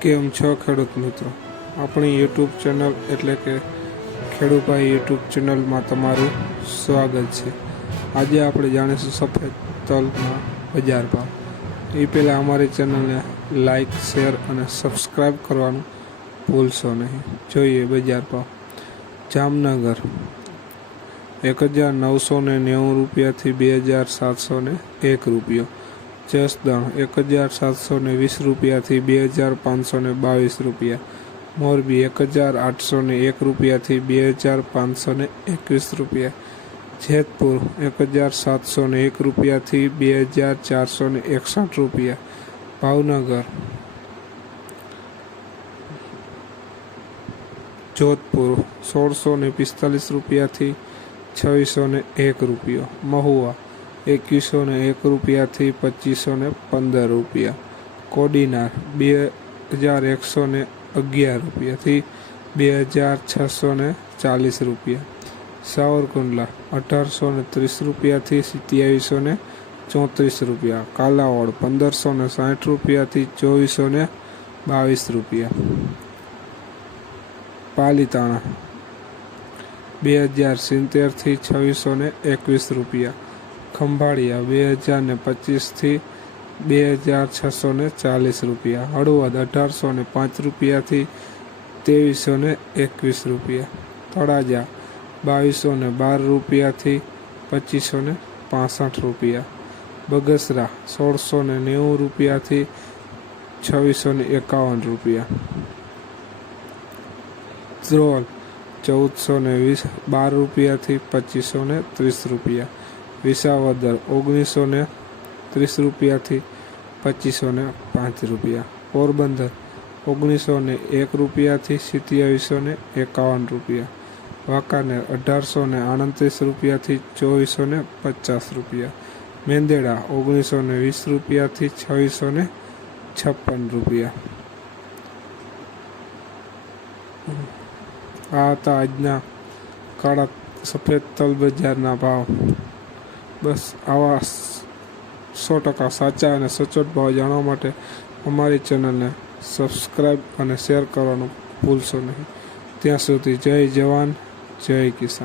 કેમ છો ખેડૂત મિત્રો. આપણી યુટ્યુબ ચેનલ એટલે કે ખેડૂભાઈ યુટ્યુબ ચેનલમાં તમારું સ્વાગત છે. આજે આપણે જાણીશું સફેદ તલના બજાર ભાવ. એ પહેલાં અમારી ચેનલને લાઇક શેર અને સબસ્ક્રાઈબ કરવાનું ભૂલશો નહીં. જોઈએ બજાર ભાવ. જામનગર. એક હજાર નવસો નેવું રૂપિયાથી બે હજાર સાતસો એક રૂપિયો. જસદણ એક હજાર સાતસો ને વીસ રૂપિયાથી બે હજાર પાંચસો ને બાવીસ રૂપિયા. મોરબી એક હજાર આઠસો ને એક રૂપિયાથી બે હજાર પાંચસો ને એકવીસ રૂપિયા. જેતપુર એક હજાર સાતસો ને એક રૂપિયાથી બે હજાર ચારસો ને એકસઠ રૂપિયા. ભાવનગર જોધપુર સોળસો ને પિસ્તાલીસ રૂપિયાથી છવ્વીસો ને એક રૂપિયો. મહુવા એકવીસો ને એક રૂપિયાથી પચીસો ને પંદર રૂપિયા. કોડીનાર બે હજાર એકસો ને અગિયાર રૂપિયાથી બે હજાર છસો ને ચાલીસ રૂપિયા. સાવરકુંડલા અઢારસો ને ત્રીસ રૂપિયાથી સિત્યાવીસો ને ચોત્રીસ રૂપિયા. કાલાવડ પંદરસો ને સાઠ રૂપિયાથી ચોવીસો ને બાવીસ રૂપિયા. પાલીતાણા બે હજાર સિત્તેરથી છવ્વીસો ને એકવીસ રૂપિયા. ખંભાળિયા, બે હજાર ને પચીસથી બે હજાર છસો ને ચાલીસ રૂપિયા. હળવદ અઢારસો ને પાંચ રૂપિયાથી ત્રેવીસો ને એકવીસ રૂપિયા. તળાજા, બાવીસો ને બાર રૂપિયાથી પચીસો ને પાસઠ રૂપિયા. બગસરા, સોળસો ને નેવું રૂપિયાથી છવ્વીસો ને એકાવન રૂપિયા. ધ્રોલ, ચૌદસો ને વીસ બાર રૂપિયાથી પચીસો ને ત્રીસ રૂપિયા. વિસાવદર ઓગણીસો ને ત્રીસ રૂપિયાથી પચીસો ને પાંચ રૂપિયા. પોરબંદર ઓગણીસો ને એક રૂપિયાથી સિત્યાવીસો ને એકાવન રૂપિયા. વાંકાનેર અઢારસો ને આડત્રીસ રૂપિયાથી ચોવીસો ને પચાસ રૂપિયા. મેંદેડા ઓગણીસો ને વીસ રૂપિયાથી છવ્વીસો ને છપ્પન રૂપિયા. આ હતા આજના કડક સફેદ તલ બજારના ભાવ. બસ આવા સો ટકા સાચા અને સચોટ ભાવ જાણવા માટે અમારી ચેનલને સબસ્ક્રાઈબ અને શેર કરવાનું ભૂલશો નહીં. ત્યાં સુધી જય જવાન, જય કિસાન.